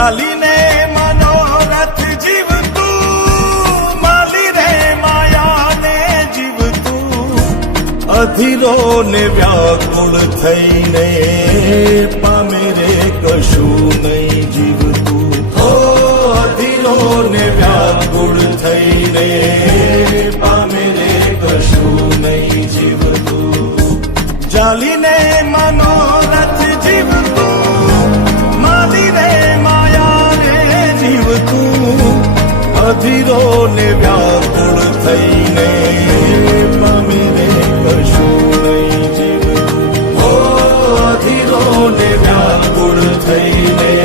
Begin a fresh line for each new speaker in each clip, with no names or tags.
ઘાલીને મનોરથ જીવતું, માલી માયાને જીવતું. અધીરો ને વ્યાકુળ થઈને પામે રે કશું નહીં જીવતું. હો અધીરો ને વ્યાકુળ થઈને પામે રે કશું નહીં જીવતું. ચાલીને મનોરથ વ્યાકુળ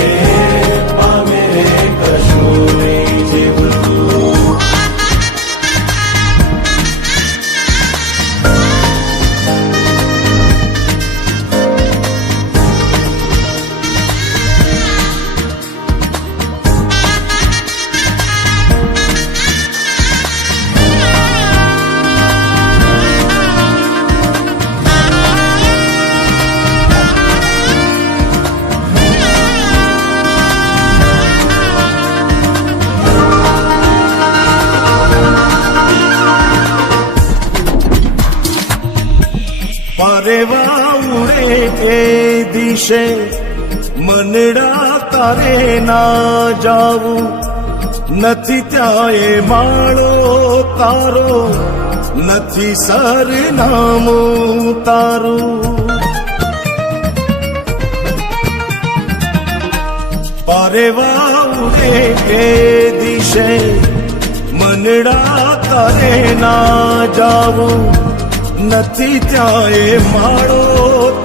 પરેવા ઉડે કે દિશે, મનડા તારે ના જાવું. નથી ત્યાં એ માળો તારો, નથી સરનામું તારું. પરેવા ઉડે કે દિશે, મનડા તારે ના જાવું. નથી ત્યાં એ માળો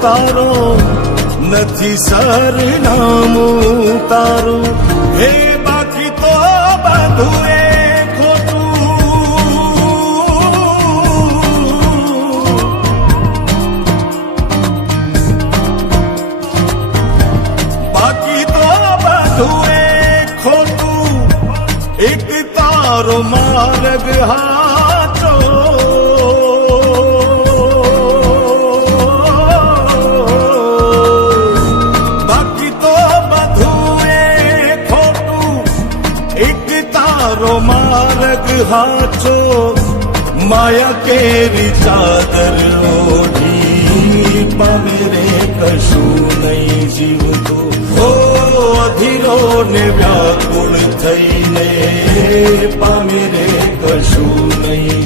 તારો નથી સરનામું તારું હે બાકી તો બધું એ ખોટું બાકી તો બધું એ ખોટું એક તારો માર્ગ હાચો તારો માર્ગ હાચો, માયા કેરી ચાદર ઓઢી પામે રે કશું નહીં જીવતું. હો અધીરો ને વ્યાકુળ થઈને, પામે રે કશું નહીં